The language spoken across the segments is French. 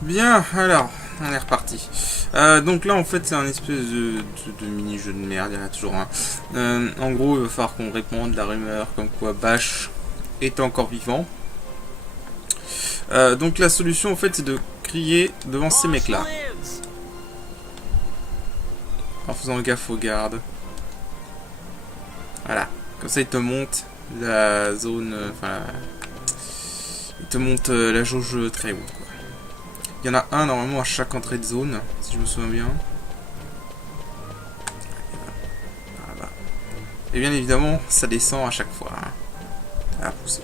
Bien, alors, on est reparti. Donc là, en fait, c'est un espèce de mini-jeu de merde, il y en a toujours un. En gros, il va falloir qu'on réponde la rumeur comme quoi Bash est encore vivant. Donc la solution, en fait, c'est de crier devant ces mecs-là. En faisant gaffe aux gardes. Voilà. Comme ça, ils te montent la zone... Enfin, ils te montent la jauge très haut, quoi. Il y en a un normalement à chaque entrée de zone, si je me souviens bien. Voilà. Et bien évidemment, ça descend à chaque fois. Ah, poussez.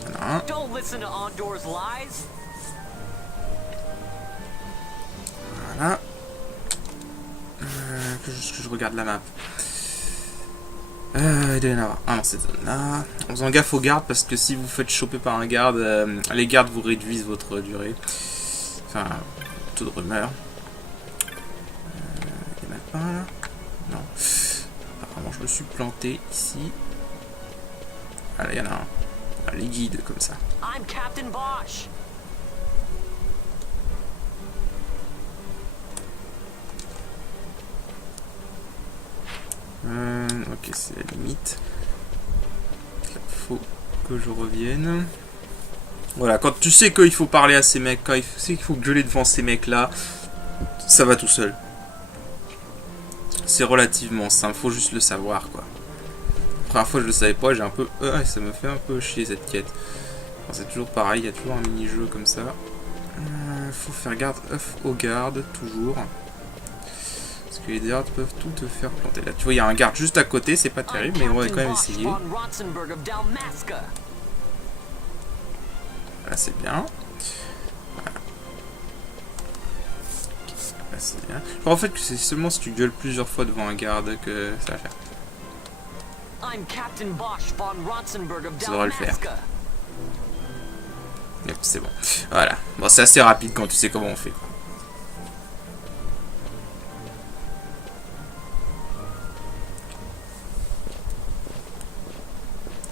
Il y en a un. Voilà. Que je regarde la map. Il doit y en avoir un dans cette zone-là. En faisant gaffe aux gardes, parce que si vous faites choper par un garde, les gardes vous réduisent votre durée. Enfin, taux de rumeur. Il y en a pas là? Non. Apparemment, je me suis planté ici. Ah là, il y en a un. Ah, les guides comme ça. I'm Captain Bosch. Ok, c'est la limite. Il faut que je revienne. Voilà, quand tu sais qu'il faut parler à ces mecs, quand tu sais qu'il faut gueuler devant ces mecs-là, ça va tout seul. C'est relativement simple, faut juste le savoir, quoi. La première fois, je le savais pas, j'ai un peu... ça me fait un peu chier, cette quête. Enfin, c'est toujours pareil, il y a toujours un mini-jeu comme ça. Faut faire garde aux gardes, toujours. Parce que les gardes peuvent tout te faire planter. Là, tu vois, il y a un garde juste à côté, c'est pas terrible, mais on va quand même essayer. Là, c'est bien. Voilà. Là, c'est bien. Je crois en fait que c'est seulement si tu gueules plusieurs fois devant un garde que ça va faire. Ça devrait le faire. Yep, c'est bon. Voilà. Bon, c'est assez rapide quand tu sais comment on fait, quoi.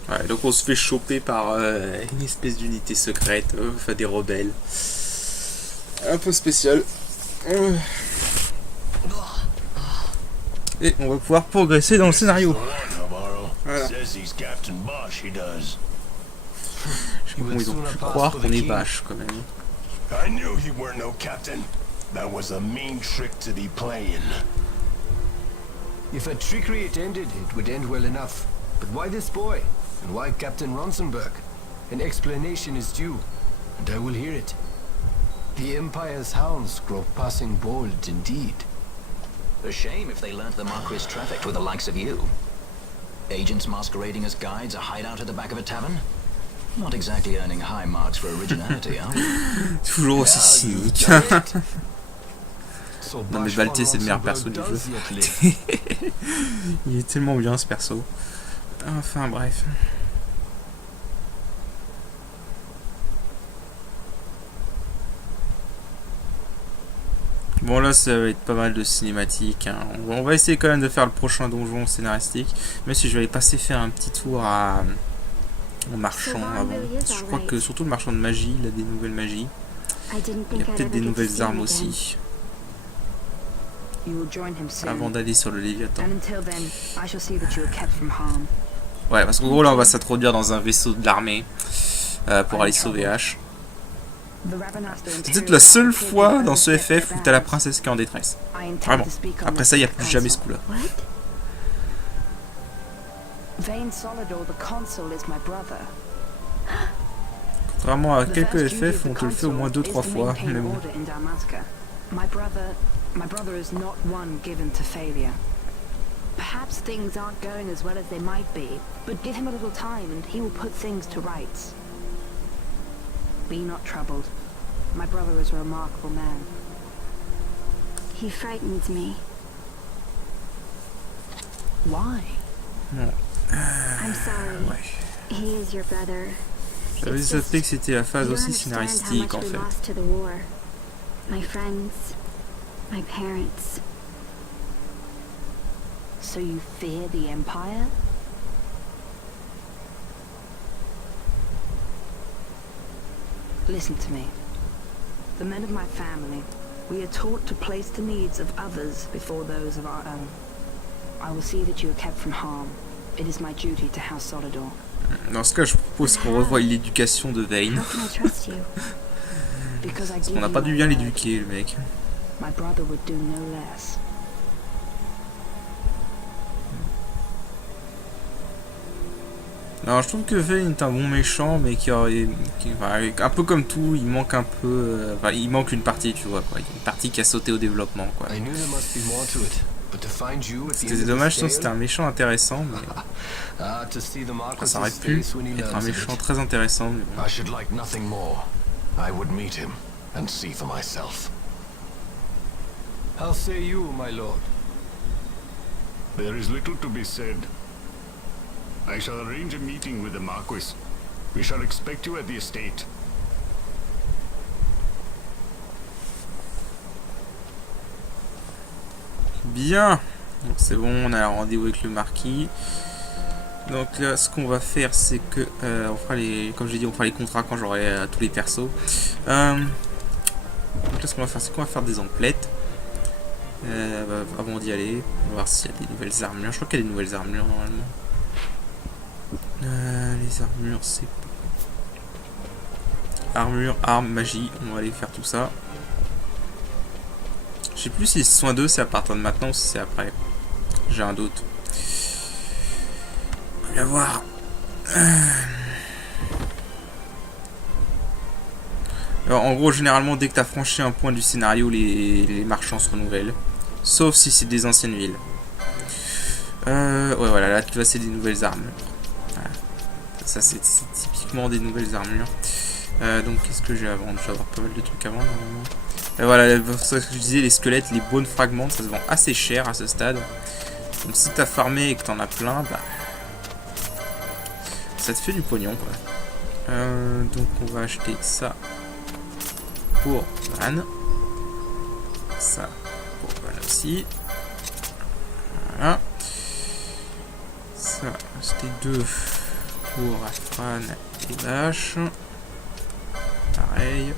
Ouais, donc on se fait choper par une espèce d'unité secrète, enfin des rebelles. Un peu spécial. Et on va pouvoir progresser dans le scénario. Voilà. Je sais pas comment ils ont pu croire qu'on est Bash quand même. I knew he weren't no captain. That was a mean trick to be playing. If a trickery it ended, it would end well enough. But why this boy? And why Captain Ronsenberg? An explanation is due, and I will hear it. The Empire's hounds grow passing bold indeed. A shame if they learnt the Marquis trafficked with the likes of you. Agents masquerading as guides, a hideout at the back of a tavern? Not exactly earning high marks for originality, are we? Toujours aussi cynique. Non mais Balté c'est le meilleur perso du jeu. Il est tellement bien ce perso. Enfin bref. Bon là ça va être pas mal de cinématiques, hein. On va essayer quand même de faire le prochain donjon scénaristique. Même si je vais aller passer faire un petit tour au marchand avant. Je crois que surtout le marchand de magie, il a des nouvelles magies. Il y a peut-être des nouvelles armes aussi. Avant d'aller sur le Léviathan. Ouais, parce qu'en gros là on va s'introduire dans un vaisseau de l'armée pour aller sauver Ash. C'est peut-être la seule fois dans ce FF où t'as la princesse qui est en détresse. Vraiment. Après ça, il n'y a plus jamais ce coup-là. Contrairement à quelques FF, on te le fait au moins 2-3 fois. Mais bon. My brother is not one given to failure. Perhaps things aren't going as well as they might be, but give him a little time and he will put things to rights. Be not troubled. My brother is a remarkable man. He frightens me. Why? I'm sorry. Ouais. He is your brother. J'avais zappé que c'était la phase aussi scénaristique en fait. My friends, my parents. So you fear the Empire? Listen to me. The men of my family, we are taught to place the needs of others before those of our own. I will see that you are kept from harm. It is my duty to House Solidor. Dans ce cas, je propose qu'on revoie l'éducation de Vayne. How can I trust you? Because I Parce give qu'on n'a you pas my dû bien word. l'éduquer, le mec. My brother would do no less. Non, je trouve que Vayne est un bon méchant, mais un peu comme tout, il manque un peu... il manque une partie, tu vois, quoi. Il y a une partie qui a sauté au développement, quoi. I knew there must be more to it, but to find you at the C'est end of dommage, this sinon c'était tale, un méchant intéressant, mais... to see the Ça Marquis's aurait pu face when he être un learns of méchant it. très intéressant, mais bon. I should like nothing more. I would meet him and see for myself. How say you, my lord? There is little to be said. I shall arrange a meeting with the Marquis. We shall expect you at the estate. Bien. Donc c'est bon, on a un rendez-vous avec le marquis. Donc là, ce qu'on va faire, c'est que on fera les, comme j'ai dit, on fera les contrats quand j'aurai tous les persos. Donc là, ce qu'on va faire, c'est qu'on va faire des emplettes. Avant d'y aller, on va voir s'il y a des nouvelles armures. Je crois qu'il y a des nouvelles armures normalement. Les armures, c'est armure, arme, magie. On va aller faire tout ça. Je sais plus si soin 2 c'est à partir de maintenant ou si c'est après. J'ai un doute. On va voir. Alors, en gros, généralement, dès que tu as franchi un point du scénario, les marchands se renouvellent. Sauf si c'est des anciennes villes. Ouais, voilà, là, tu vois, c'est des nouvelles armures. Voilà. Ça, c'est typiquement des nouvelles armures. Donc, qu'est-ce que j'ai avant? Je vais avoir pas mal de trucs avant, normalement. Et voilà, c'est ce que je disais, les squelettes, les bones fragments, ça se vend assez cher à ce stade. Donc, si t'as farmé et que t'en as plein, bah... ça te fait du pognon, quoi. Donc, on va acheter ça pour Van. Ça pour Van aussi. Voilà. Ça, acheter 2 pour Afran et Vache. Pareil.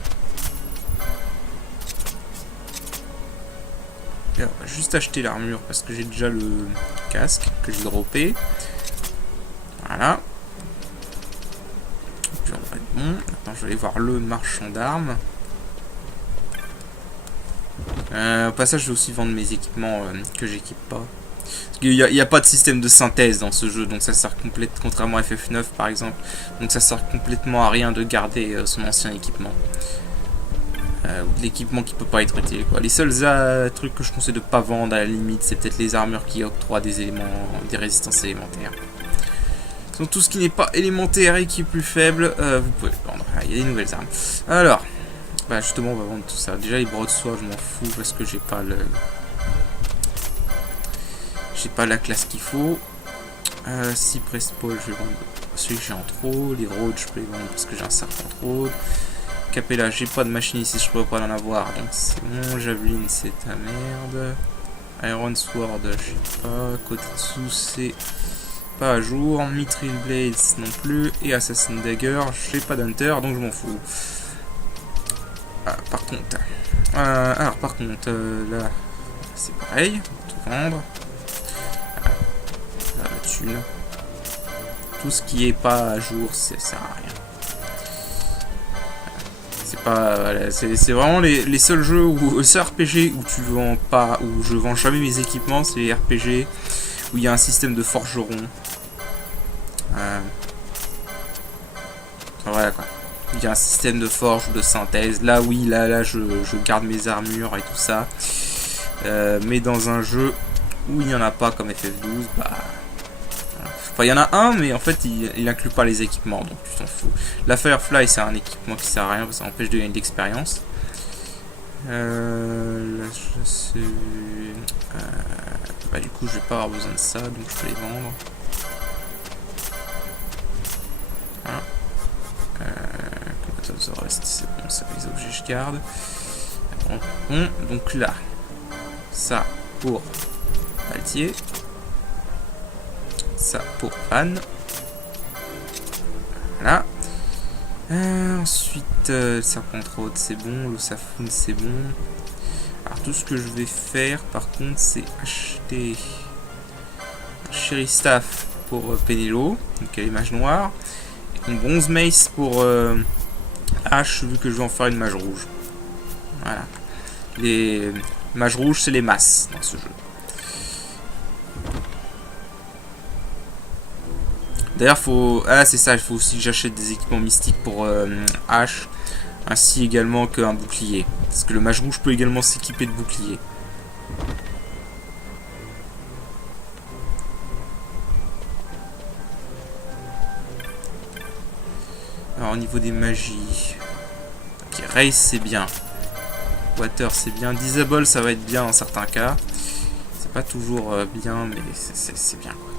Et on va juste acheter l'armure parce que j'ai déjà le casque que j'ai droppé. Voilà. Et puis on va être bon. Maintenant je vais aller voir le marchand d'armes. Au passage je vais aussi vendre mes équipements que j'équipe pas. Parce qu'il n'y a pas de système de synthèse dans ce jeu, donc ça sert complètement, contrairement à FF9 par exemple, donc ça sert complètement à rien de garder son ancien équipement. Ou de l'équipement qui peut pas être utile, quoi. Les seuls trucs que je conseille de pas vendre à la limite, c'est peut-être les armures qui octroient des éléments, des résistances élémentaires. Donc tout ce qui n'est pas élémentaire et qui est plus faible, vous pouvez le vendre. Il y a des nouvelles armes. Alors, bah justement on va vendre tout ça. Déjà les brocs de soie, je m'en fous parce que j'ai pas le... j'ai pas la classe qu'il faut. Cypress Paul, je vais vendre celui que j'ai en trop. Les roads, je peux les vendre parce que j'ai un certain trop. Capella, j'ai pas de machine ici, je pourrais pas en avoir, donc c'est bon. Javelin, c'est ta merde. Iron Sword, je sais pas. Kotetsu, c'est pas à jour. Mithril Blades non plus. Et Assassin Dagger, j'ai pas d'Hunter, donc je m'en fous. Par contre, là, c'est pareil, on va tout vendre. Là, la thune. Tout ce qui est pas à jour, ça sert à rien. C'est pas, voilà, c'est vraiment les seuls jeux où, les seuls RPG où tu vends pas, où je vends jamais mes équipements, c'est les RPG où il y a un système de forgeron. Voilà quoi. Il y a un système de forge, de synthèse. Là oui, là je garde mes armures et tout ça. Mais dans un jeu où il n'y en a pas comme FF12, bah... Enfin, il y en a un, mais en fait, il inclut pas les équipements, donc tu t'en fous. La Firefly, c'est un équipement qui sert à rien, parce que ça empêche de gagner de l'expérience. Là, je sais... bah, du coup, je vais pas avoir besoin de ça, donc je peux les vendre. Voilà. C'est bon, ça, les objets, je garde. Bon, donc là, ça pour Altier. Ça pour Van. Voilà. Ensuite, Ensuite, le Serpentrode, c'est bon. Le Safun, c'est bon. Alors, tout ce que je vais faire, par contre, c'est acheter un Cherry Staff pour Penelo, donc les mages noirs. Et une Bronze Mace pour Ash, vu que je vais en faire une mage rouge. Voilà. Les mages rouges, c'est les masses dans ce jeu. D'ailleurs, c'est ça, il faut aussi que j'achète des équipements mystiques pour Ash, ainsi également qu'un bouclier. Parce que le mage rouge peut également s'équiper de bouclier. Alors, au niveau des magies... Ok, Race, c'est bien. Water, c'est bien. Disable, ça va être bien dans certains cas. C'est pas toujours bien, mais c'est bien, quoi.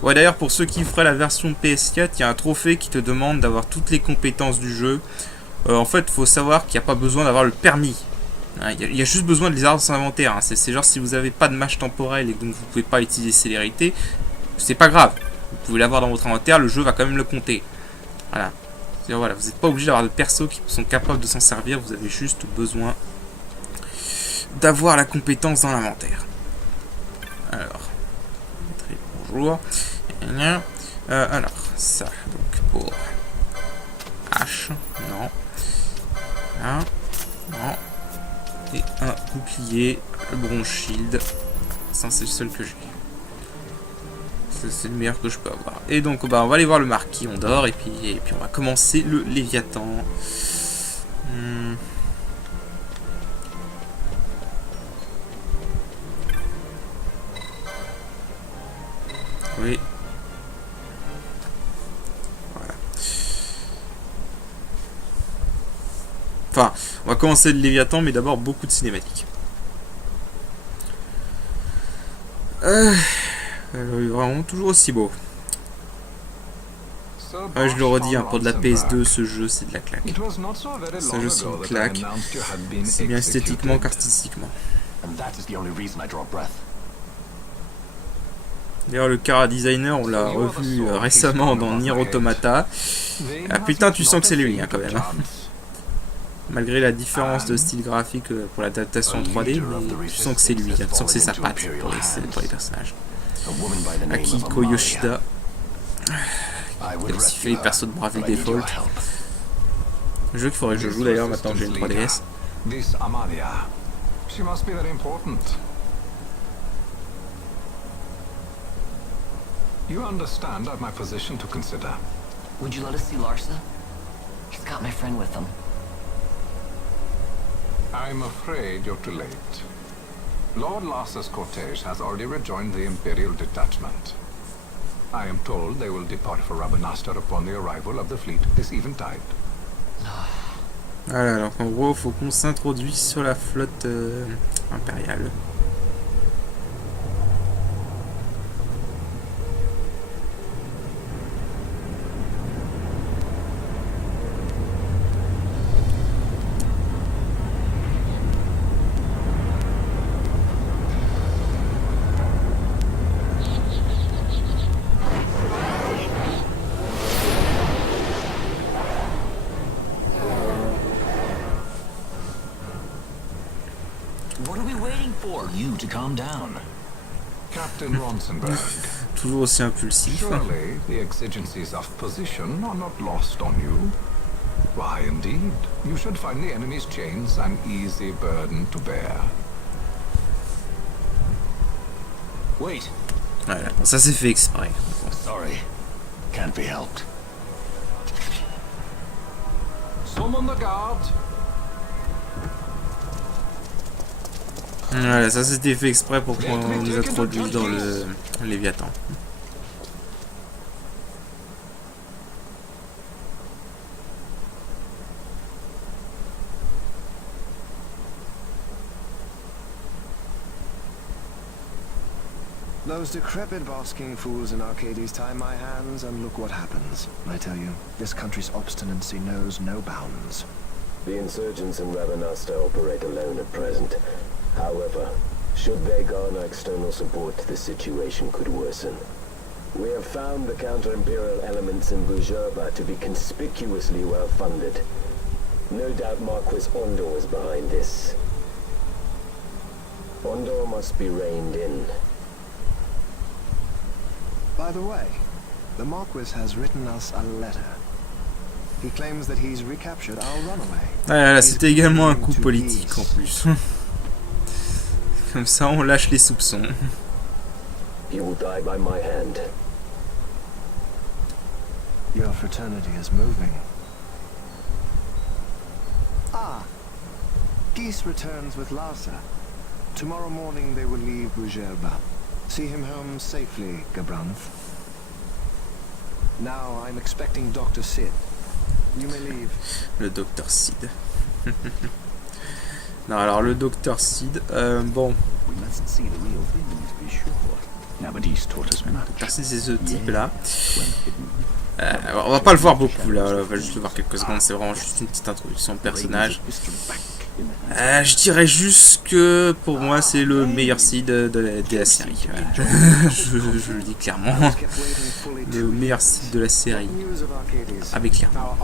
Ouais, d'ailleurs, pour ceux qui feraient la version PS4, il y a un trophée qui te demande d'avoir toutes les compétences du jeu. En fait, il faut savoir qu'il n'y a pas besoin d'avoir le permis. Il y a juste besoin de les avoir dans son inventaire. Hein. C'est genre si vous n'avez pas de mage temporelle et donc vous ne pouvez pas utiliser célérité, c'est pas grave. Vous pouvez l'avoir dans votre inventaire, le jeu va quand même le compter. Voilà. Voilà, vous n'êtes pas obligé d'avoir de persos qui sont capables de s'en servir, vous avez juste besoin d'avoir la compétence dans l'inventaire. Alors, bonjour. Alors, ça, donc pour H, non. Un, non. Et un bouclier, le bronze shield. Ça, c'est le seul que j'ai. C'est le meilleur que je peux avoir. Et donc, bah, on va aller voir le marquis, on dort, et puis on va commencer le Léviathan. Oui. Voilà. Enfin, on va commencer le Léviathan, mais d'abord beaucoup de cinématiques. Vraiment toujours aussi beau. Je le redis, hein, pour de la PS2, ce jeu c'est de la claque. Ce jeu c'est une claque. C'est bien esthétiquement qu'artistiquement. D'ailleurs, le Kara Designer, on l'a revu récemment dans Nier Automata. Ah putain, tu sens que c'est lui, hein, quand même. Malgré la différence de style graphique pour l'adaptation 3D, mais tu sens que c'est lui, tu sens que c'est sa patte pour les personnages. Akiko Yoshida. Il a aussi fait les persos de Bravely Default. Un jeu qu'il faudrait que je joue d'ailleurs maintenant que j'ai une 3DS. This Amalia. She must be very important. You understand I've my position to consider. Would you let us see Larsa? He's got my friend with him. I'm afraid you're too late. Lord Larsa's cortege has already rejoined the Imperial detachment. I am told they will depart for Rabanastre upon the arrival of the fleet this eventide. Voilà, donc en gros, faut qu'on s'introduise sur la flotte impériale. You to calm down. Captain Ronsenberg. Toujours aussi impulsif. Surely the exigencies of position are not lost on you. Why, indeed, you should find the enemy's chains an easy burden to bear. Wait. Voilà, ça c'est fait exprès. Sorry, can't be helped. Summon the guard. Voilà, ça c'était fait exprès pour qu'on nous introduise dans le Léviathan. Those decrepit Bosking fools in Arcades tie my hands, and look what happens. I tell you, this country's obstinacy knows no bounds. The insurgents in Rabanastre operate alone at present. However, should they garner external support, the situation could worsen. We have found the counter-imperial elements in Bujerba to be conspicuously well-funded. No doubt Marquis Ondor is behind this. Ondor must be reined in. By the way, the Marquis has written us a letter. He claims that he's recaptured our runaway. Ah là, c'était également un coup politique en plus. Comme ça, on lâche les soupçons. He will die by my hand. Your fraternity is moving. Ah, Geese returns with Larsa. Tomorrow morning they will leave Bujerba. See him home safely, Gabranth. Now I'm expecting Dr. Sid. You may leave. Le Dr. Sid. Non, alors le Dr. Sid, bon. Dr. Sid, c'est ce type-là. On va pas le voir beaucoup là, on va juste le voir quelques secondes, c'est vraiment juste une petite introduction de personnage. Je dirais juste que pour moi c'est le meilleur Sid de la série. Je le dis clairement. Le meilleur Sid de la série. Avec clairement.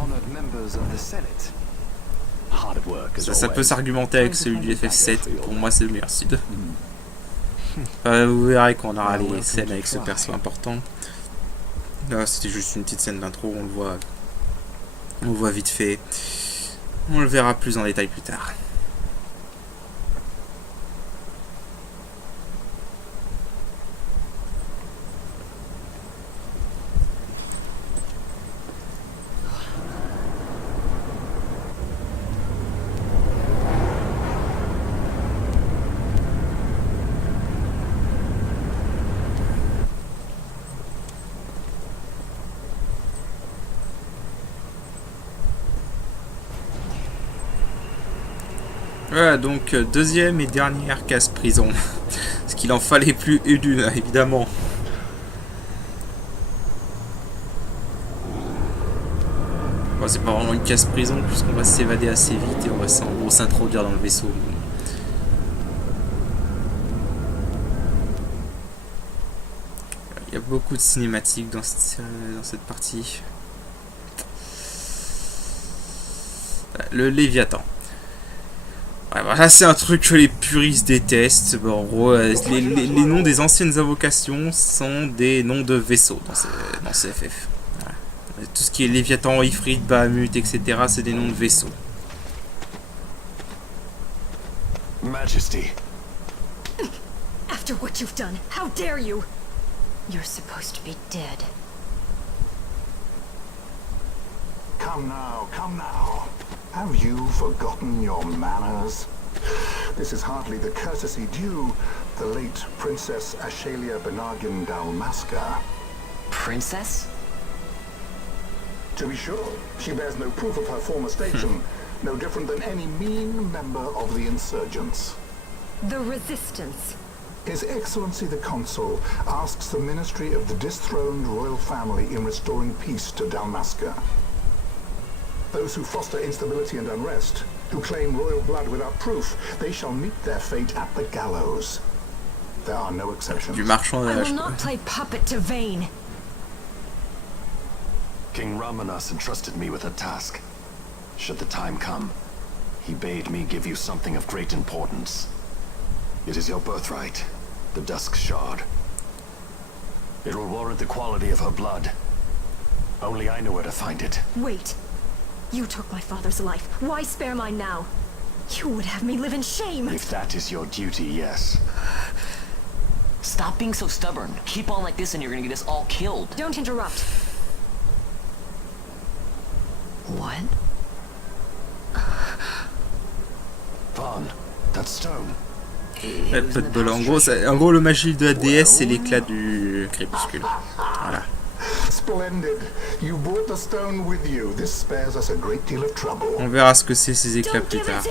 Ça peut s'argumenter avec celui du FF7, pour moi c'est le meilleur Sid. Vous verrez qu'on aura les scènes avec ce perso important. Là c'était juste une petite scène d'intro, on le voit vite fait. On le verra plus en détail plus tard. Voilà, donc deuxième et dernière casse-prison. Parce qu'il en fallait plus une, évidemment. Bon, c'est pas vraiment une casse-prison, puisqu'on va s'évader assez vite et on va s'introduire dans le vaisseau. Il y a beaucoup de cinématiques dans cette partie. Le Léviathan. Ouais, voilà, c'est un truc que les puristes détestent. Bon, en gros, les noms des anciennes invocations sont des noms de vaisseaux dans ces FF. Voilà. Tout ce qui est Léviathan, Ifrit, Bahamut, etc., c'est des noms de vaisseaux. Majesty. After what you've done, how dare you? You're supposed to be dead. Come now, come now. Have you forgotten your manners? This is hardly the courtesy due the late Princess Ashalia Benargin Dalmasca. Princess? To be sure, she bears no proof of her former station, no different than any mean member of the insurgents. The Resistance. His Excellency the Consul asks the Ministry of the dethroned royal family in restoring peace to Dalmasca. Those who foster instability and unrest, who claim royal blood without proof, they shall meet their fate at the gallows. There are no exceptions. Du marchandage. I will not play puppet to Vayne. King Ramanas entrusted me with a task. Should the time come, he bade me give you something of great importance. It is your birthright, the Dusk Shard. It will warrant the quality of her blood. Only I know where to find it. Wait. You took my father's life. Why spare mine now? You would have me live in shame. If that is your duty, yes. Stop being so stubborn. Keep on like this and you're gonna get us all killed. Don't interrupt. What? Vaughn, that stone. Pas de bol. En gros, le magie de la déesse, c'est l'éclat du crépuscule. Voilà. Splendid. You brought the stone with you. This spares us a great deal of trouble. On verra ce que c'est ces éclats plus tard.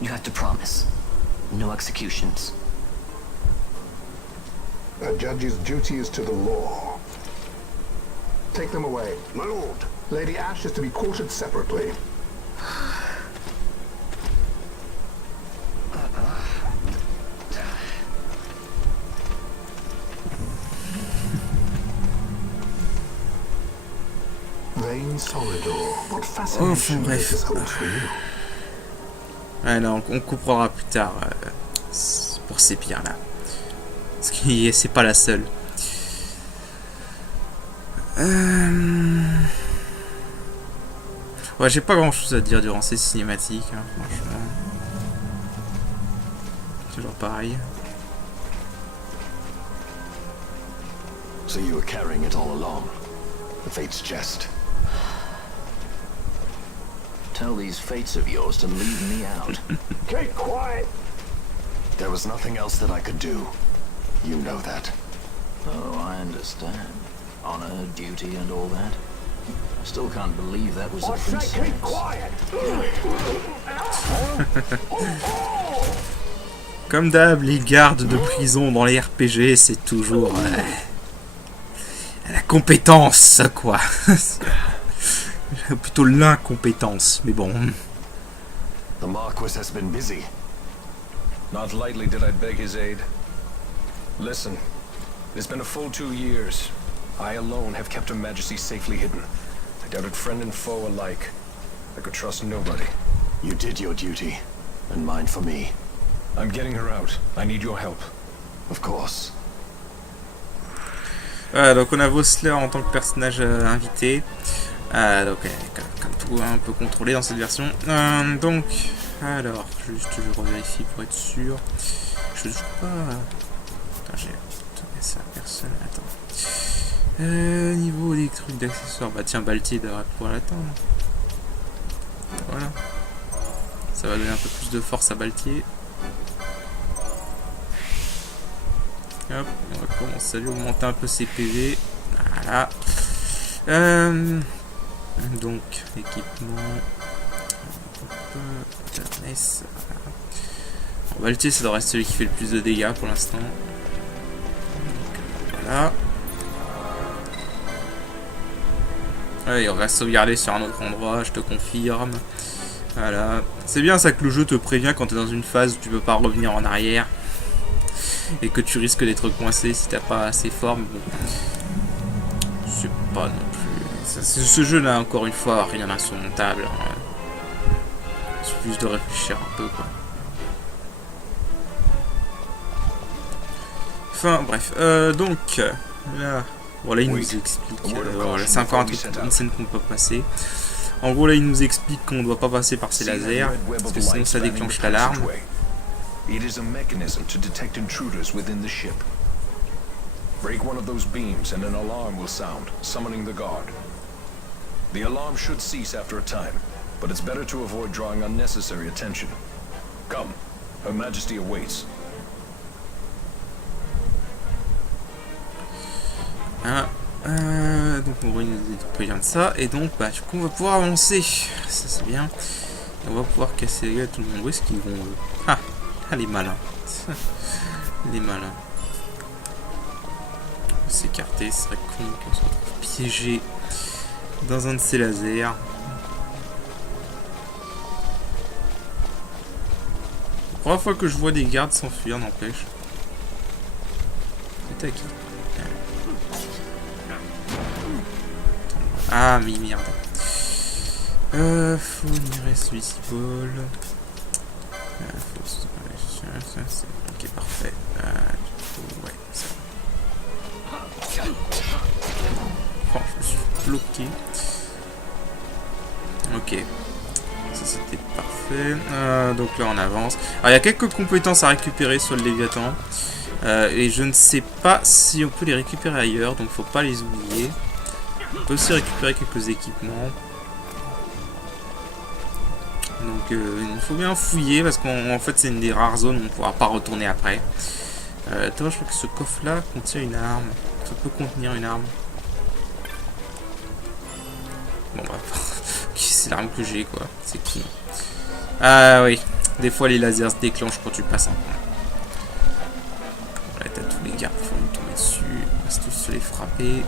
You have to promise. No executions. A judge's duty is to the law. Take them away. My lord. Lady Ash is to be quartered separately. Lane Solidor. What fascination does this hold for you? Ouais, non, on comprendra plus tard pour ces pierres-là. Parce que c'est pas la seule. Ouais, j'ai pas grand-chose à dire durant ces cinématiques, hein, franchement. Toujours pareil. So you were carrying it all along. The Fate's chest. Tell these fates of yours to leave me out. Keep quiet! There was nothing else that I could do. You know that. Oh, I understand. Honor, duty, and all that. I still can't believe that was a princess. Keep quiet! Comme d'hab, les gardes de prison dans les RPG, c'est toujours la compétence, quoi. Plutôt l'incompétence, mais bon. The Marquis has been busy. Not lightly did I beg his aid. Listen, it's been a full 2 years. I alone have kept Her Majesty safely hidden. I doubted friend and foe alike. I could trust nobody. You did your duty, and mine for me. I'm getting her out. I need your help. Of course. Donc on a Vossler en tant que personnage invité. Donc comme tout, hein, on peut contrôler dans cette version. Donc, alors, juste je revérifie pour être sûr. Je ne joue pas. Attends, j'ai donné ça à personne. Attends. Niveau des trucs d'accessoires. Bah tiens, Baltier devrait pouvoir l'attendre. Voilà. Ça va donner un peu plus de force à Baltier. Hop, on va commencer à lui augmenter un peu ses PV. Voilà. Donc, équipement. Darkness. Voilà. Baltier, ça devrait être celui qui fait le plus de dégâts pour l'instant. Voilà. Ouais, on va sauvegarder sur un autre endroit, je te confirme. Voilà. C'est bien ça que le jeu te prévient quand tu es dans une phase où tu peux pas revenir en arrière. Et que tu risques d'être coincé si t'as pas assez fort. Mais bon. C'est pas non plus. Ce jeu-là, encore une fois, rien d'insurmontable. Hein. Il suffit juste de réfléchir un peu, quoi. Enfin, bref. Donc, là. Voilà, il nous explique. Voilà, c'est encore un truc, une scène qu'on peut pas passer. En gros, là, il nous explique qu'on ne doit pas passer par ces lasers. Parce que sinon, ça déclenche l'alarme. It is a mechanism to detect intruders within the ship. Break one of those beams and an alarm will sound, summoning the guard. The alarm should cease after a time, but it's better to avoid drawing unnecessary attention. Come, Her Majesty awaits. Donc on va nous prévient de ça. Et donc, bah, du coup, on va pouvoir avancer. Ça, c'est bien. Et on va pouvoir casser les gars, tout le monde. Où est-ce qu'ils vont Ah, les malins. Les malins. On va s'écarter, ce serait con qu'on se retrouve piégé dans un de ces lasers. La première fois que je vois des gardes s'enfuir, n'empêche. C'était à qui? Ah, mais merde. Faut Nearest Visible. Ok, parfait. Ouais, ça va. Oh, je me suis bloqué. Ok. Ça, c'était parfait. Donc là, on avance. Alors, il y a quelques compétences à récupérer sur le Léviathan. Et je ne sais pas si on peut les récupérer ailleurs. Donc, faut pas les oublier. On peut aussi récupérer quelques équipements. Donc il faut bien fouiller parce qu'en fait c'est une des rares zones où on ne pourra pas retourner après. Attends, je crois que ce coffre là contient une arme. Ça peut contenir une arme. Bon bah c'est l'arme que j'ai quoi. C'est qui? Ah oui, des fois les lasers se déclenchent quand tu passes un point. Voilà, t'as tous les gardes qui vont nous tomber dessus. On va tous se les frapper.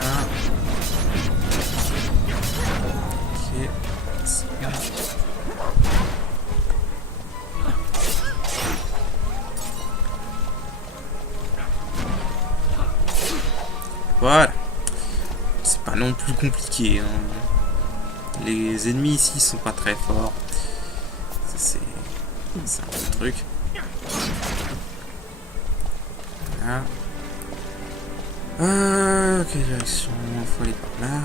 Voilà. Voilà. C'est pas non plus compliqué. Hein. Les ennemis ici sont pas très forts. Ça, c'est un bon truc. Voilà. Quelle direction? Faut aller par là.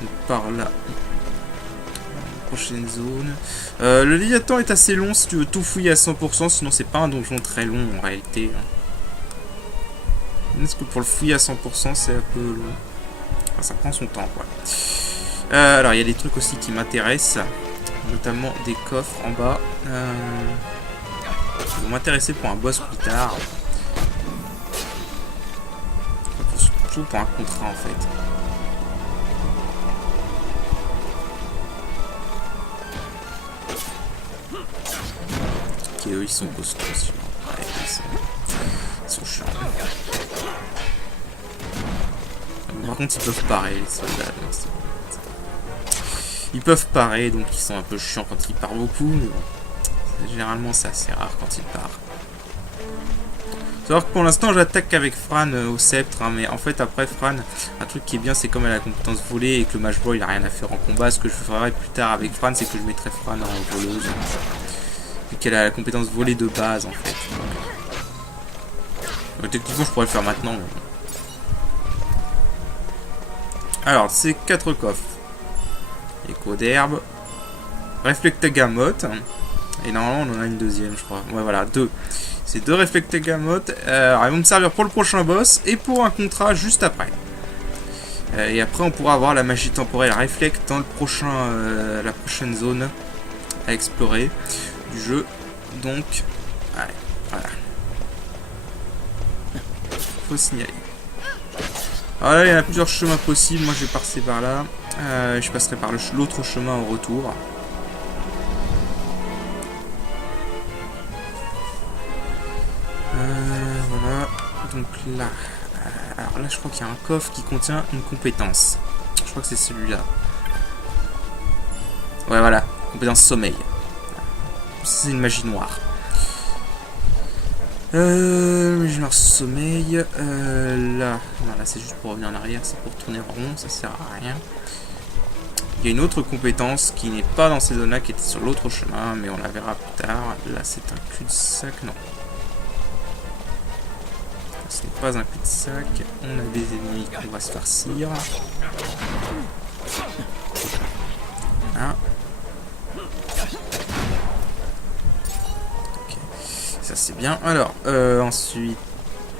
Donc, par là. Prochaine zone. Le Léviathan est assez long si tu veux tout fouiller à 100%, sinon c'est pas un donjon très long en réalité. Est-ce que pour le fouiller à 100% c'est un peu long? Enfin, ça prend son temps quoi. Alors il y a des trucs aussi qui m'intéressent, notamment des coffres en bas. Qui vont m'intéresser pour un boss plus tard. Surtout pour un contrat en fait. Ok, eux ils sont costauds aussi. Ouais, ils sont chiants. Par contre ils peuvent parer les soldats. Ils peuvent parer donc ils sont un peu chiants quand ils parent beaucoup. Mais bon, généralement c'est assez rare quand ils parent. Faut savoir que pour l'instant j'attaque avec Fran au sceptre, hein, mais en fait après Fran, un truc qui est bien c'est comme elle a la compétence volée et que le mage boy il a rien à faire en combat, ce que je ferai plus tard avec Fran c'est que je mettrai Fran en voleuse. Vu qu'elle a la compétence volée de base en fait. Donc, techniquement je pourrais le faire maintenant. Mais... Alors c'est 4 coffres. Écho d'herbe. Réflecte gamote. Et normalement on en a une deuxième je crois. Ouais voilà, 2. C'est 2 réflecte gamote. Ils vont me servir pour le prochain boss et pour un contrat juste après. Et après on pourra avoir la magie temporelle réflecte dans le prochain, la prochaine zone à explorer du jeu. Donc, allez, voilà. Faut signaler. Alors là il y a plusieurs chemins possibles. Moi je vais passer par là. Je passerai par l'autre chemin au retour. Voilà, donc là, alors là je crois qu'il y a un coffre qui contient une compétence. Je crois que c'est celui-là. Ouais voilà, compétence sommeil. C'est une magie noire. Magie noire sommeil. Là, non, là c'est juste pour revenir en arrière, c'est pour tourner en rond, ça sert à rien. Il y a une autre compétence qui n'est pas dans ces zones-là, qui était sur l'autre chemin, mais on la verra plus tard. Là c'est un cul-de-sac, non. Ce n'est pas un cul-de-sac. On a des ennemis qu'on va se farcir. Ah. Ok. Ça c'est bien. Alors, ensuite,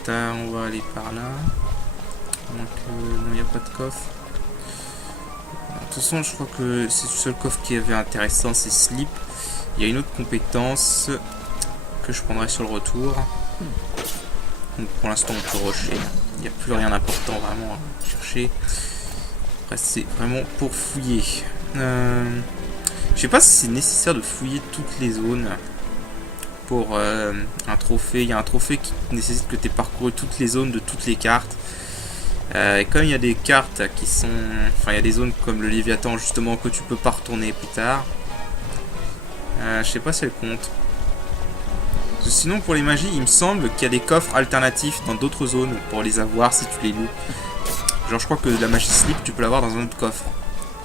on va aller par là. Donc, non, il n'y a pas de coffre. De toute façon, je crois que c'est le seul coffre qui avait intéressant, c'est Sleep. Il y a une autre compétence que je prendrai sur le retour. Donc pour l'instant on peut rusher, il n'y a plus rien d'important vraiment à chercher. Après c'est vraiment pour fouiller. Je sais pas si c'est nécessaire de fouiller toutes les zones pour un trophée. Il y a un trophée qui nécessite que tu aies parcouru toutes les zones de toutes les cartes. Et comme il y a des cartes qui sont... Enfin il y a des zones comme le Léviathan justement que tu peux pas retourner plus tard. Je sais pas si elle compte. Sinon pour les magies il me semble qu'il y a des coffres alternatifs dans d'autres zones pour les avoir si tu les loupes. Genre je crois que la magie slip tu peux l'avoir dans un autre coffre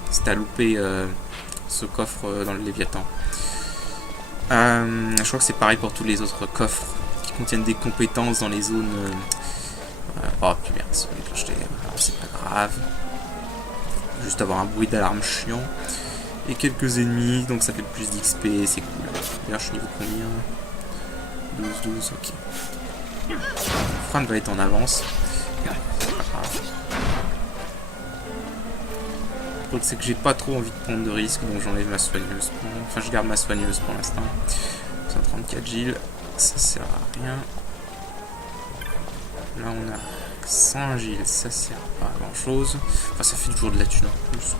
si t'as loupé ce coffre dans le Léviathan. Je crois que c'est pareil pour tous les autres coffres qui contiennent des compétences dans les zones. Oh puis merde, c'est pas grave. Juste avoir un bruit d'alarme chiant. Et quelques ennemis, donc ça fait plus d'XP, c'est cool. D'ailleurs je suis niveau combien? 12, ok. Fran va être en avance. C'est pas grave. Le truc c'est que j'ai pas trop envie de prendre de risques, donc j'enlève ma soigneuse. Enfin je garde ma soigneuse pour l'instant. 134 Gilles, ça sert à rien. Là on a 100 Gilles, ça sert pas à grand chose. Enfin ça fait toujours de la thune en plus.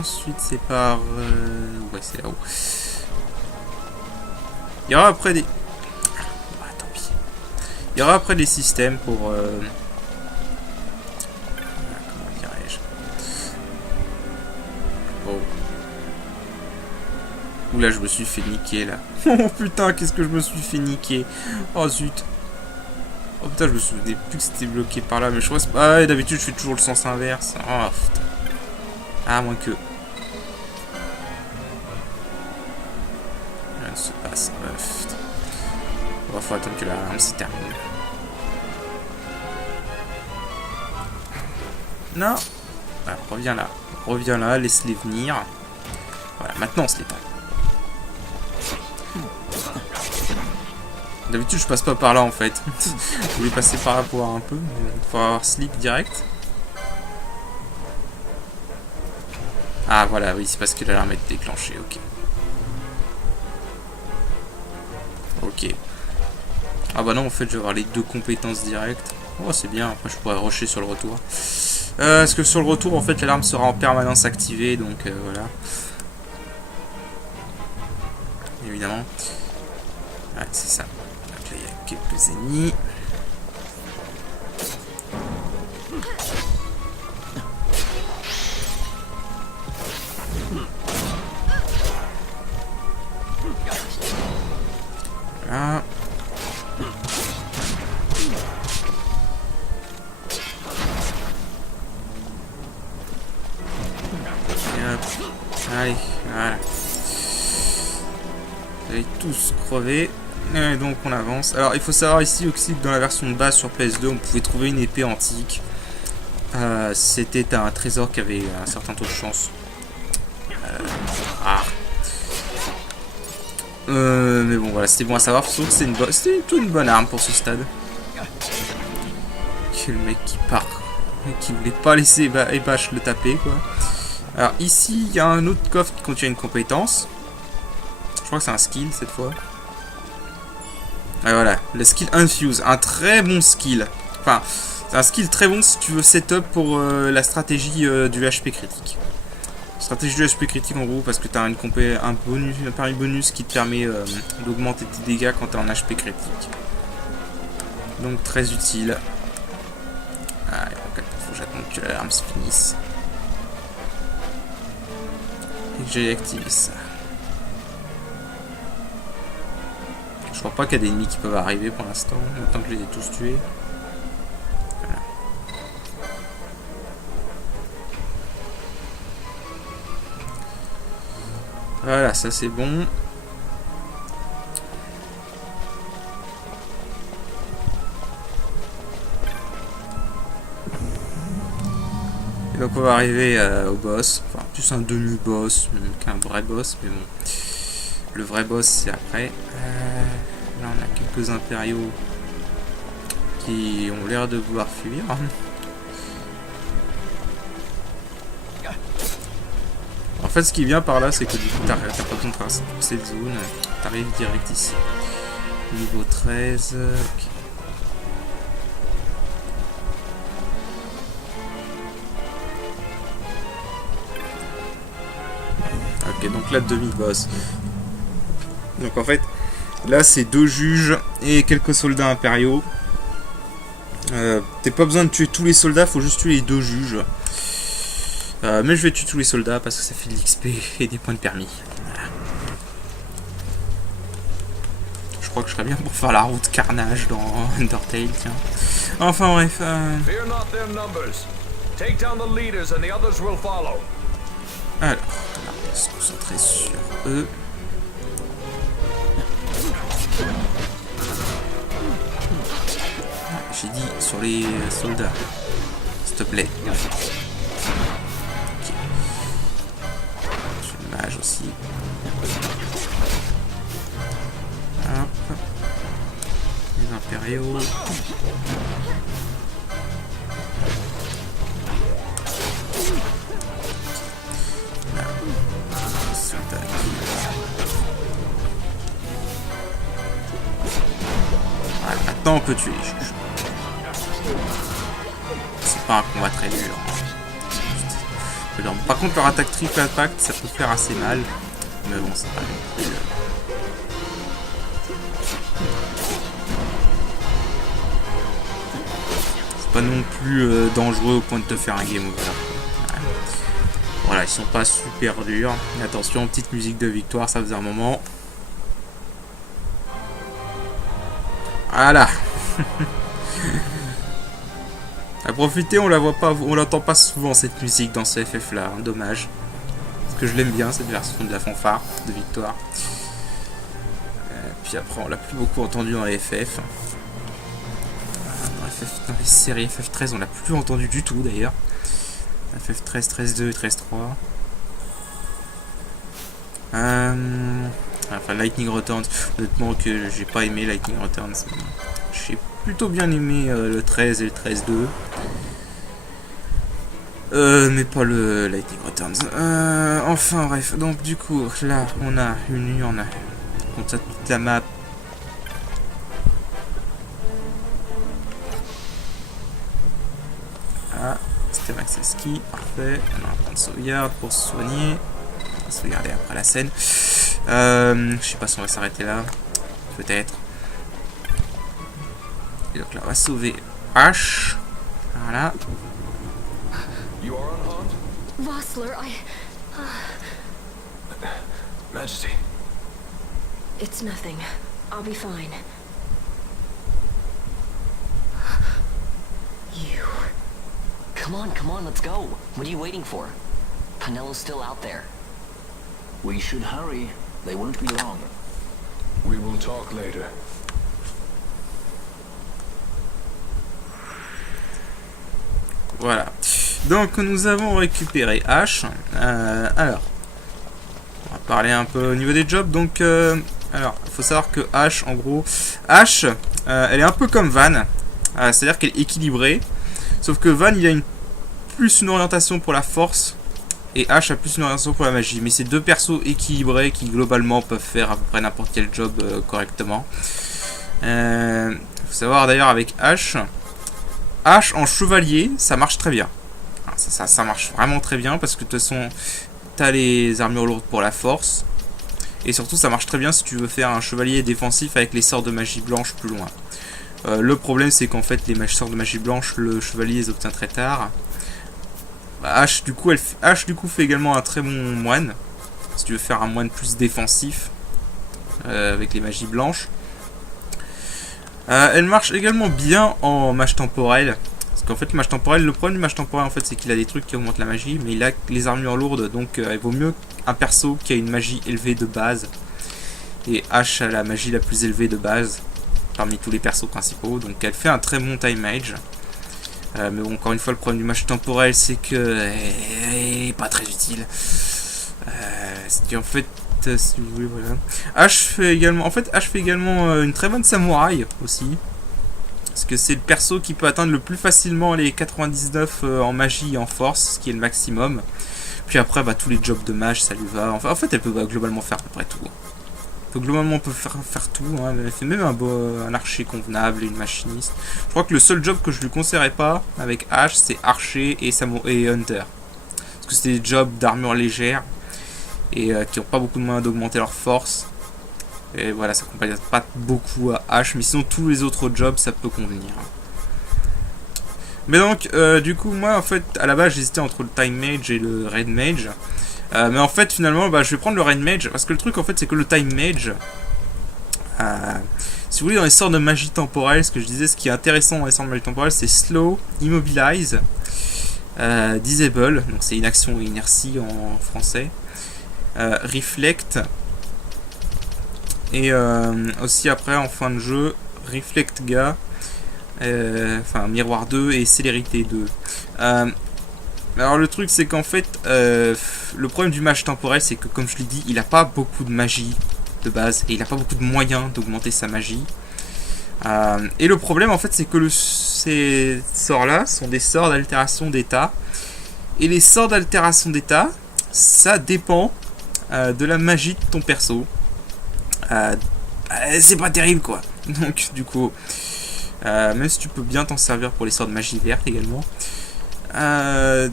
Ensuite c'est par... ouais c'est là-haut. Il y aura après des... Ah, tant pis. Il y aura après des systèmes pour... comment dirais-je... Oh. Oula, je me suis fait niquer là. Oh putain, qu'est-ce que je me suis fait niquer. Oh zut. Oh putain, je me souvenais plus que c'était bloqué par là, mais je crois que c'est pas... Ah, d'habitude je fais toujours le sens inverse. Oh putain. Ah, moins que... Rien ne se passe. Putain. Oh, faut attendre que l'arme se termine. Non. Voilà, reviens là. Reviens là, laisse-les venir. Voilà, maintenant on se les tape. D'habitude je passe pas par là en fait. Je voulais passer par là pour voir un peu, mais il faut avoir slip direct. Ah voilà, oui, c'est parce que l'alarme est déclenchée, ok. Ok. Ah bah non, en fait je vais avoir les deux compétences directes. Oh c'est bien, après je pourrais rusher sur le retour. Parce que sur le retour en fait l'alarme sera en permanence activée, donc voilà. Évidemment. Ouais, c'est ça. Donc là, il y a quelques ennemis. Voilà. Et hop. Allez, voilà. Vous allez tous crever. Et donc on avance. Alors il faut savoir ici aussi que dans la version de base sur PS2 on pouvait trouver une épée antique. C'était un trésor qui avait un certain taux de chance. Mais bon voilà, c'était bon à savoir. Surtout que c'était plutôt une bonne arme pour ce stade. Que le mec qui part, qui voulait pas laisser Ebash le taper quoi. Alors ici il y a un autre coffre qui contient une compétence. Je crois que c'est un skill cette fois. Et voilà, le skill Infuse, un très bon skill. Enfin, c'est un skill très bon si tu veux setup pour la stratégie du HP critique. Stratégie du HP critique en gros parce que tu as un pari bonus qui te permet d'augmenter tes dégâts quand tu es en HP critique. Donc très utile. Allez, donc faut que j'attende que l'alarme se finisse. Et que j'ai activé ça. Je crois pas qu'il y a des ennemis qui peuvent arriver pour l'instant, maintenant que je les ai tous tués. Voilà. Voilà, ça c'est bon. Et donc on va arriver au boss, enfin plus un demi-boss qu'un vrai boss, mais bon. Le vrai boss c'est après. Là on a quelques impériaux qui ont l'air de vouloir fuir. En fait ce qui vient par là c'est que du coup t'as pas besoin de traverser toute cette zone, t'arrives direct ici. Niveau 13. Okay. Ok, donc là demi-boss. Donc en fait là c'est 2 juges et quelques soldats impériaux. T'as pas besoin de tuer tous les soldats, faut juste tuer les 2 juges. Mais je vais tuer tous les soldats parce que ça fait de l'XP et des points de permis. Voilà. Je crois que je serais bien pour faire la route carnage dans Undertale, tiens. Enfin bref. Alors, on va se concentrer sur eux. J'ai dit sur les soldats. S'il te plaît. Ok. Sur le mage aussi. Hop. Les impériaux. Voilà, maintenant on peut tuer les juges. C'est pas un combat très dur. Par contre leur attaque triple impact ça peut faire assez mal. Mais bon c'est pas non plus... C'est pas non plus dangereux au point de te faire un game over. Voilà, ils sont pas super durs. Mais attention, petite musique de victoire, ça faisait un moment. Voilà. À profiter, on la voit pas, on l'entend pas souvent cette musique dans ce FF là, hein, dommage. Parce que je l'aime bien cette version de la fanfare de victoire. Puis après, on l'a plus beaucoup entendu dans les FF. Dans les séries FF13, on l'a plus entendu du tout d'ailleurs. FF13, 13.2 et 13.3. Enfin, Lightning Returns. Honnêtement, que j'ai pas aimé Lightning Returns. J'ai plutôt bien aimé le 13 et le 13.2. Mais pas le Lightning Returns. Enfin, bref. Donc, du coup, là, on a une urne. On a toute la map. Ah, c'était Maxeski, parfait. On a un point de sauvegarde pour se soigner. On va sauvegarder après la scène. Je sais pas si on va s'arrêter là. Peut-être. Et donc là, on va sauver Ash. Voilà. Vossler, Majesty. It's nothing. I'll be fine. You. Come on, let's go. What are you waiting for? Panelo's still out there. We should hurry. They won't be long. We will talk later. Voilà. Donc nous avons récupéré Ash. Alors, on va parler un peu au niveau des jobs. Donc, alors, il faut savoir que Ash, en gros, Ash, elle est un peu comme Van. C'est-à-dire qu'elle est équilibrée. Sauf que Van, il a plus une orientation pour la force. Et Ash a plus une orientation pour la magie. Mais c'est deux persos équilibrés qui, globalement, peuvent faire à peu près n'importe quel job correctement. Il faut savoir d'ailleurs avec Ash en chevalier, ça marche très bien. Ça marche vraiment très bien parce que de toute façon, t'as les armures lourdes pour la force. Et surtout, ça marche très bien si tu veux faire un chevalier défensif avec les sorts de magie blanche plus loin. Le problème, c'est qu'en fait, les sorts de magie blanche, le chevalier les obtient très tard. Ash, du coup, fait également un très bon moine. Si tu veux faire un moine plus défensif avec les magies blanches. Elle marche également bien en mage temporel. Parce qu'en fait, mage temporel, le problème du mage temporel, en fait, c'est qu'il a des trucs qui augmentent la magie. Mais il a les armures lourdes. Donc, il vaut mieux un perso qui a une magie élevée de base. Et Ash a la magie la plus élevée de base parmi tous les persos principaux. Donc, elle fait un très bon time mage. Mais bon, encore une fois, le problème du mage temporel, c'est que elle est pas très utile. En fait, si vous voulez, voilà. Ash fait également une très bonne samouraï aussi. Parce que c'est le perso qui peut atteindre le plus facilement les 99 en magie et en force, ce qui est le maximum. Puis après, tous les jobs de mage, ça lui va. Enfin, en fait, elle peut globalement faire à peu près tout. Globalement, on peut faire tout. Hein. Elle fait même un archer convenable et une machiniste. Je crois que le seul job que je lui conseillerais pas avec Ash, c'est archer et hunter. Parce que c'est des jobs d'armure légère et qui n'ont pas beaucoup de moyens d'augmenter leur force. Et voilà, ça ne compare pas beaucoup à Ash, mais sinon tous les autres jobs, ça peut convenir. Mais donc, du coup, moi, en fait, à la base, j'hésitais entre le Time Mage et le Red Mage. Mais en fait, finalement, je vais prendre le Red Mage, parce que le truc, en fait, c'est que le Time Mage, si vous voulez, dans les sorts de magie temporelle, ce que je disais, ce qui est intéressant dans les sorts de magie temporelle, c'est Slow, Immobilize, Disable, donc c'est inaction et inertie en français, Reflect, et aussi après, en fin de jeu, Reflect Ga, Miroir 2 et Célérité 2. Alors le truc, c'est qu'en fait, le problème du mage temporel, c'est que, comme je l'ai dit, il n'a pas beaucoup de magie de base, et il n'a pas beaucoup de moyens d'augmenter sa magie. Et le problème, en fait, c'est que ces sorts-là sont des sorts d'altération d'état. Et les sorts d'altération d'état, ça dépend de la magie de ton perso. C'est pas terrible, quoi. Donc, du coup, même si tu peux bien t'en servir pour les sorts de magie verte également.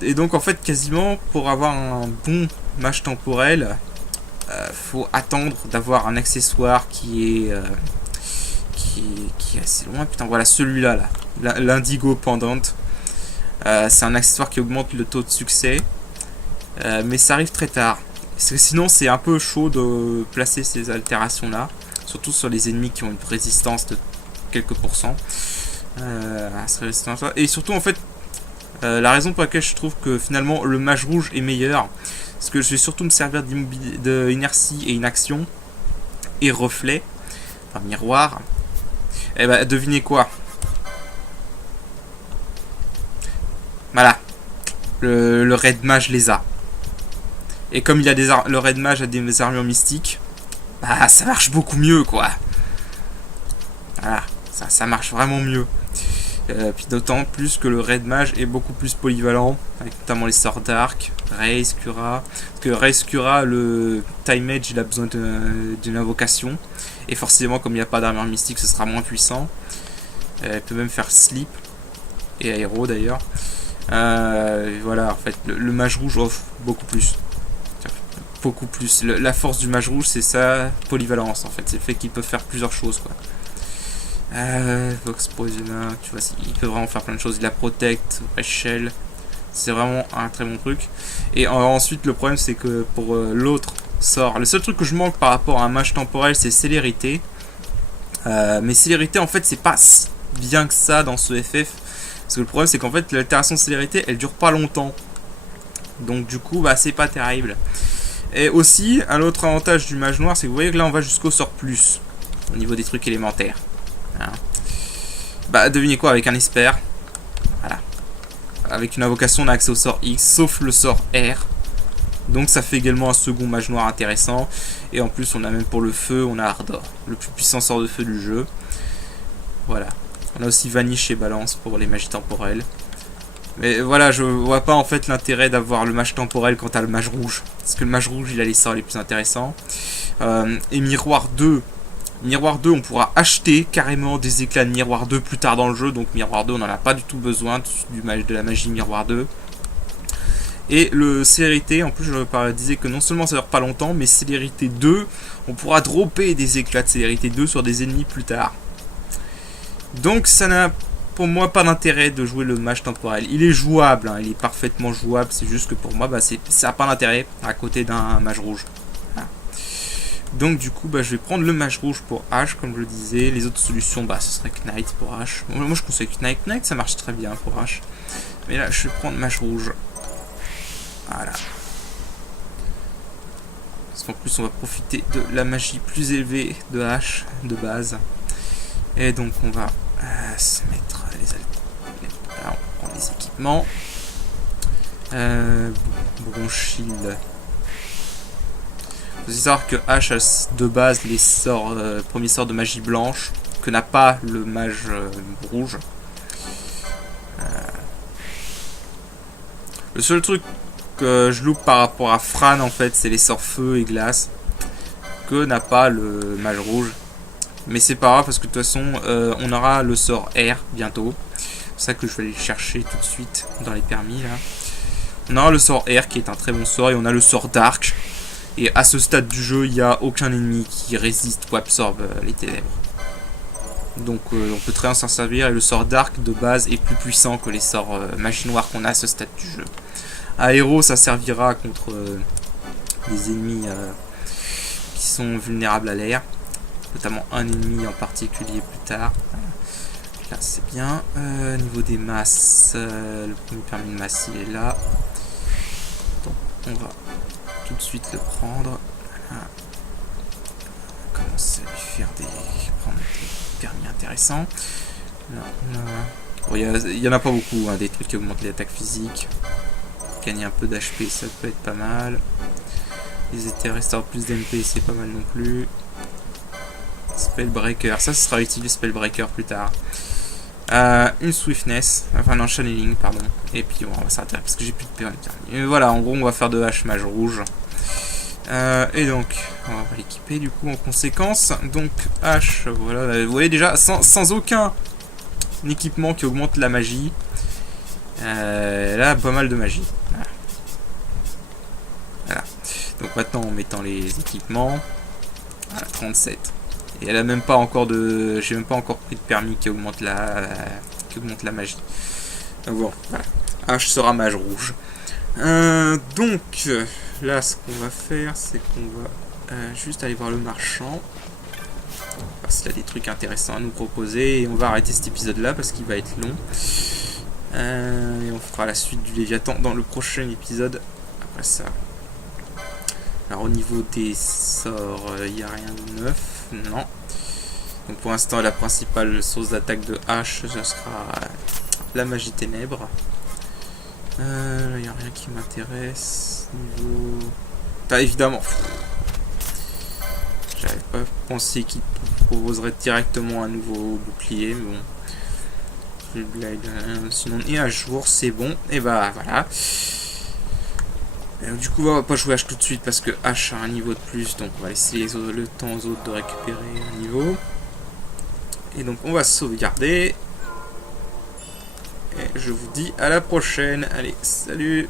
Et donc, en fait, quasiment, pour avoir un bon mage temporel, faut attendre d'avoir un accessoire qui est assez loin. Putain, voilà celui-là, l'Indigo Pendant. C'est un accessoire qui augmente le taux de succès. Mais ça arrive très tard. Parce que sinon c'est un peu chaud de placer ces altérations là. Surtout sur les ennemis qui ont une résistance de quelques pourcents. Et surtout en fait, la raison pour laquelle je trouve que finalement le mage rouge est meilleur, parce que je vais surtout me servir d'inertie et inaction et reflet, enfin miroir. Et bah devinez quoi? Voilà, le raid mage les a. Et comme il a le raid mage a des armures mystiques, bah ça marche beaucoup mieux quoi. Voilà, ça marche vraiment mieux. Puis d'autant plus que le raid mage est beaucoup plus polyvalent, avec notamment les sorts d'arc, Raise, Cura. Parce que Raise, Cura, le time edge, il a besoin d'une invocation. Et forcément, comme il n'y a pas d'armure mystique, ce sera moins puissant. Il peut même faire sleep, et aéro d'ailleurs. Voilà, en fait, le mage rouge offre beaucoup plus. Beaucoup plus. La force du mage rouge, c'est sa polyvalence en fait. C'est le fait qu'il peut faire plusieurs choses quoi. Vox Poisona, tu vois, il peut vraiment faire plein de choses. Il a Protect, Shell. C'est vraiment un très bon truc. Et ensuite, le problème, c'est que pour l'autre sort, le seul truc que je manque par rapport à un mage temporel, c'est célérité. Mais célérité, en fait, c'est pas si bien que ça dans ce FF. Parce que le problème, c'est qu'en fait, l'altération de célérité, elle dure pas longtemps. Donc, du coup, bah, c'est pas terrible. Et aussi, un autre avantage du mage noir, c'est que vous voyez que là, on va jusqu'au sort plus. Au niveau des trucs élémentaires. Hein. Bah, devinez quoi, avec un esper. Voilà. Avec une invocation, on a accès au sort X, sauf le sort R. Donc, ça fait également un second mage noir intéressant. Et en plus, on a même pour le feu, on a Ardor. Le plus puissant sort de feu du jeu. Voilà. On a aussi Vanish et Balance pour les magies temporelles. Mais voilà, je vois pas en fait l'intérêt d'avoir le mage temporel quand t'as le mage rouge. Parce que le mage rouge, il a les sorts les plus intéressants. Et Miroir 2. Miroir 2, on pourra acheter carrément des éclats de Miroir 2 plus tard dans le jeu. Donc Miroir 2, on n'en a pas du tout besoin de la magie Miroir 2. Et le Célérité, en plus je disais que non seulement ça dure pas longtemps, mais Célérité 2, on pourra dropper des éclats de Célérité 2 sur des ennemis plus tard. Donc ça n'a pour moi pas d'intérêt de jouer le mage temporel. Il est jouable, hein, il est parfaitement jouable, c'est juste que pour moi bah, ça n'a pas d'intérêt à côté d'un mage rouge. Voilà. Donc du coup bah, je vais prendre le mage rouge pour H comme je le disais. Les autres solutions bah, ce serait Knight pour H. Moi je conseille Knight, Knight ça marche très bien pour H. Mais là je vais prendre mage rouge. Voilà. Parce qu'en plus on va profiter de la magie plus élevée de H de base. Et donc on va se mettre là, on prend les équipements. Bronchild. Faut savoir que H a de base les sorts, premier sort de magie blanche que n'a pas le mage rouge. Le seul truc que je loupe par rapport à Fran en fait, c'est les sorts feu et glace que n'a pas le mage rouge. Mais c'est pas grave parce que de toute façon on aura le sort R bientôt. C'est ça que je vais aller chercher tout de suite dans les permis là. On aura le sort R qui est un très bon sort et on a le sort Dark. Et à ce stade du jeu il n'y a aucun ennemi qui résiste ou absorbe les ténèbres. Donc on peut très bien s'en servir et le sort Dark de base est plus puissant que les sorts magie noire qu'on a à ce stade du jeu. Aéro ça servira contre des ennemis qui sont vulnérables à l'air. Notamment un ennemi en particulier plus tard. Là c'est bien. Niveau des masses, le premier permis de masse il est là. Donc on va tout de suite le prendre. Voilà. On va commencer à lui faire prendre des permis intéressants. Là, bon, il y en a pas beaucoup, hein, des trucs qui augmentent l'attaque physique. Gagner un peu d'HP ça peut être pas mal. Les éthers restaurent plus d'MP c'est pas mal non plus. Spellbreaker, ça ce sera utile Spellbreaker plus tard. Une Swiftness, enfin non, Channeling, pardon. Et puis bon, on va s'arrêter parce que j'ai plus de permis. Et voilà, en gros, on va faire de H mage rouge. Et donc, on va l'équiper du coup en conséquence. Donc, H, voilà, vous voyez déjà, sans aucun équipement qui augmente la magie. Là, pas mal de magie. Voilà. Voilà. Donc maintenant, en mettant les équipements, voilà, 37. Et elle a même pas encore de... J'ai même pas encore pris de permis qui augmente la magie. Donc bon, voilà. H sera mage rouge. Donc, là, ce qu'on va faire, c'est qu'on va juste aller voir le marchand. Parce qu'il a des trucs intéressants à nous proposer. Et on va arrêter cet épisode-là parce qu'il va être long. Et on fera la suite du Léviathan dans le prochain épisode. Après ça. Alors, au niveau des sorts, il n'y a rien de neuf. Non. Donc, pour l'instant, la principale source d'attaque de H, ça sera la magie ténèbres. Il n'y a rien qui m'intéresse. Niveau... Ah, évidemment. J'avais pas pensé qu'il proposerait directement un nouveau bouclier, mais bon. Sinon, on est à jour, c'est bon. Et bah voilà. Et du coup, on va pas jouer H tout de suite parce que H a un niveau de plus, donc on va laisser le temps aux autres de récupérer un niveau. Et donc, on va sauvegarder. Et je vous dis à la prochaine. Allez, salut!